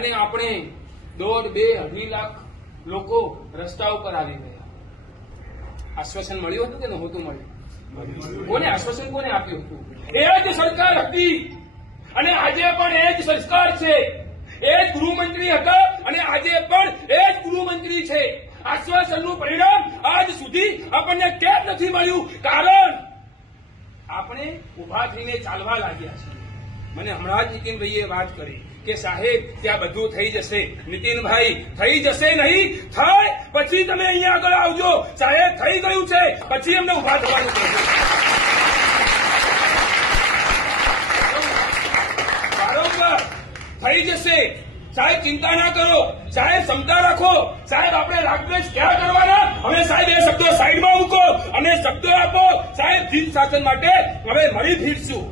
અને આપણે 1.5-2 લાખ લોકો રસ્તા ઉપર આવી ગયા. આશ્વાસન મળ્યું હતું કે નહોતું મળ્યું? કોને આશ્વાસન કોને આપ્યું હતું? એ જ સરકાર હતી અને આજે પણ એ જ સરકાર છે. એ જ ગૃહમંત્રી હતા અને આજે પણ એ જ ગૃહમંત્રી છે. આશ્વાસનનું પરિણામ આજ સુધી આપણને કેમ નથી મળ્યું? કારણ આપણે ઉભા થઈને ચાલવા લાગ્યા છીએ. મને હમણાં જ નીતિનભાઈએ વાત કરી કે સાહેબ ત્યાં બધું થઈ જશે. નીતિનભાઈ, થઈ જશે નહીં, થાય પછી તમે અહીંયા આગળ આવજો. સાહેબ થઈ ગયું છે, પછી અમને ઉભા થવાનું કહેજો. બરોબર, થઈ જશે સાહેબ, ચિંતા ના કરો સાહેબ, ક્ષમતા રાખો સાહેબ. આપણે રાગદ્વેષ ક્યાં કરવાના? હવે સાહેબ એ શબ્દો સાઈડમાં મૂકો અને શબ્દો આપો સાહેબ. જીત શાસન માટે હવે મળી ફીરશું.